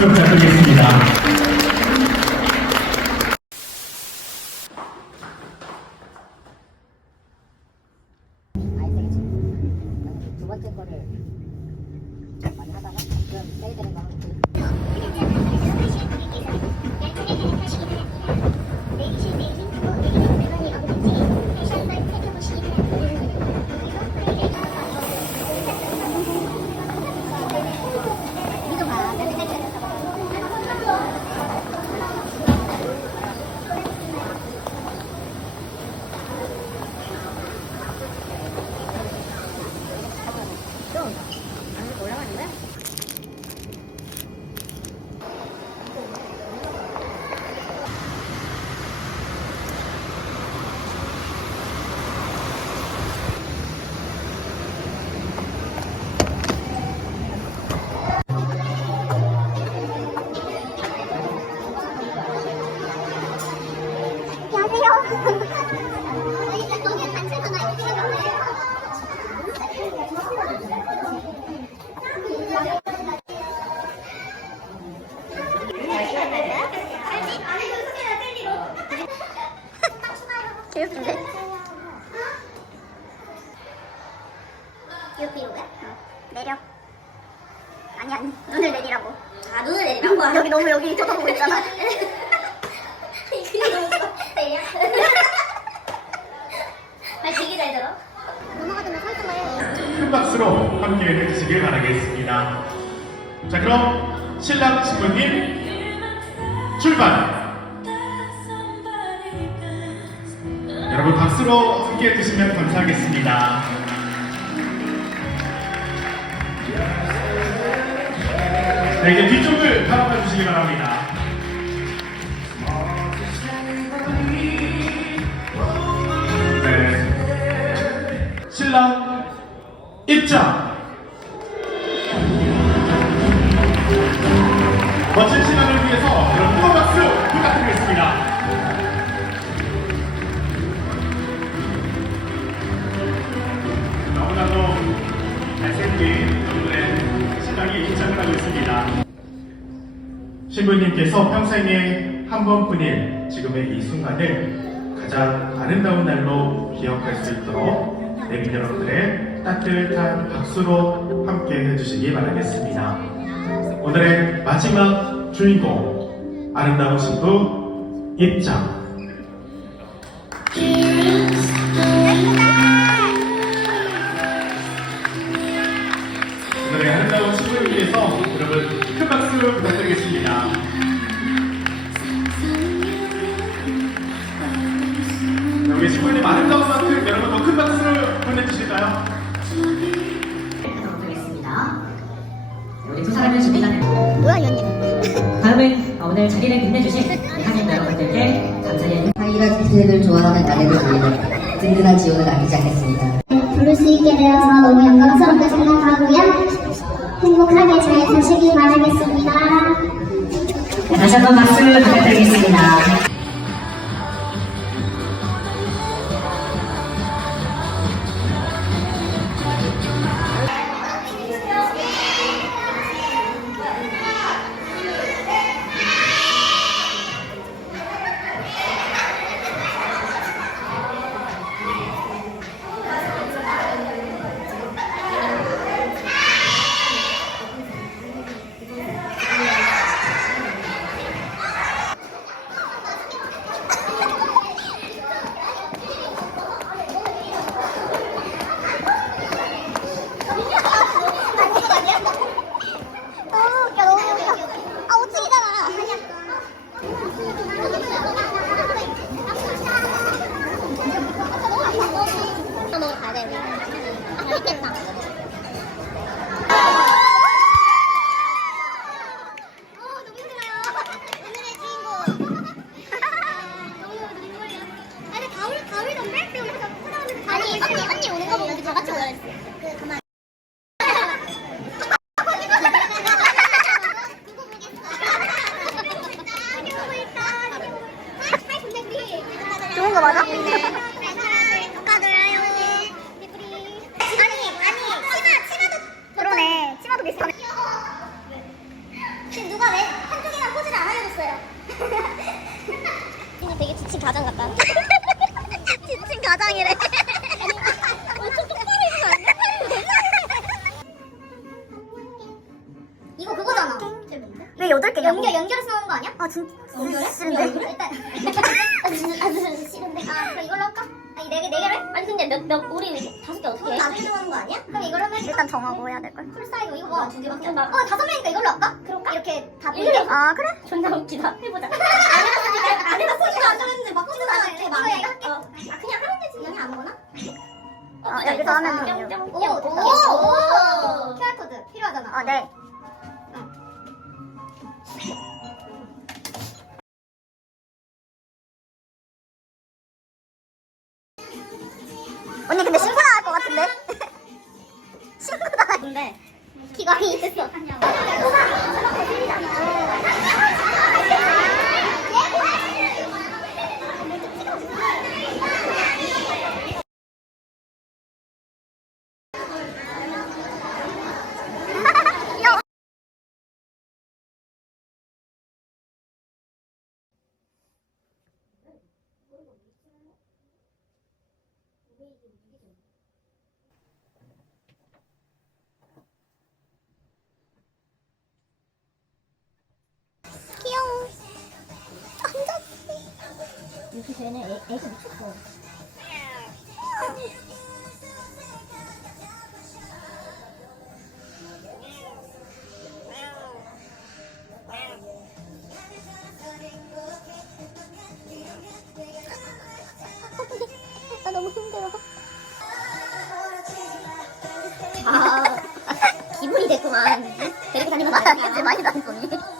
박수 부탁드리겠습니다. 지금 두 번째 거를 많이 하다가 그럼 되는 거 하고 귀엽게 이거야? 내려. 아니 아니 눈을 내리라고. 아 눈을 내리라고? 여기 너무 여기 쳐다보고 있잖아. 그게 너무 내려. 아 되게 잘 들어. 넘어가면 설득을 해. 큰 박수로 함께 해 주시길 바라겠습니다. 자, 그럼 신랑 신부님 출발! 여러분 박수로 함께 해 주시면 감사하겠습니다. 네, 이제 뒤쪽을 바라봐 주시기 바랍니다. 네. 신랑 입장! 신부님께서 평생에 한 번뿐인 지금의 이 순간을 가장 아름다운 날로 기억할 수 있도록 내빈 여러분들의 따뜻한 박수로 함께 해주시기 바라겠습니다. 오늘의 마지막 주인공 아름다운 신부 입장 오늘의 아름다운 신부를 위해서 여러분 큰 박수 부탁드리겠습니다. 준비가 됐고 뭐야 이 언니는? 다음은 오늘 자리를 빛내주신 우리 학생 여러분들께 감사의 하이라 주택을 좋아하는 위해 든든한 지원을 남기지 않겠습니다. 부를 수 있게 되어서 너무 영광스럽게 생각하고요. 행복하게 잘 사시기 바라겠습니다. 다시 한번 박수 부탁드리겠습니다. 언니 언니 오는 거 보고 우리 다 같이 오라 했어. 그 그만. 좋은 거 맞아? 그러네. 치마도 비슷하네. 지금 누가 왜 한쪽이랑 포즈를 안 알려줬어요? 되게 지친 가장 같다. 지친 가장이래. 아 진짜 싫은데? 일단 아 진짜 아, 진짜 싫은데. 아 그럼 이걸로 할까? 아니 네개네 개를? 아니 근데 몇 몇 우리 다섯 개 어떻게 해? 나중에 정하는 거 아니야? 그럼 이걸로 하면 일단 정하고 해야 될 걸. 풀 사이즈 이거 뭐두 개밖에 안 나. 어 다섯 명이니까 이걸로 할까? 그럴까? 이렇게 다 보이게. 아 그래? 존나 웃기다. 해보자. 안 해봤으니까 안 해봤으니까 안 했는데 바꾸는 거 할게. 이거 얘가 할게. 아 그냥 하면 되지. 그냥 아무거나? 아, 여기서 하면 돼요. 오, 오, 오, QR 코드 필요하잖아. 아, 네. 신고 나갈 데 기광이 있어. 요새 쟤는 애, 애가 미쳤어. 너무 힘들어. 아, 기분이 됐구만. 데리고 다니는 거? 많이 다닌 거니?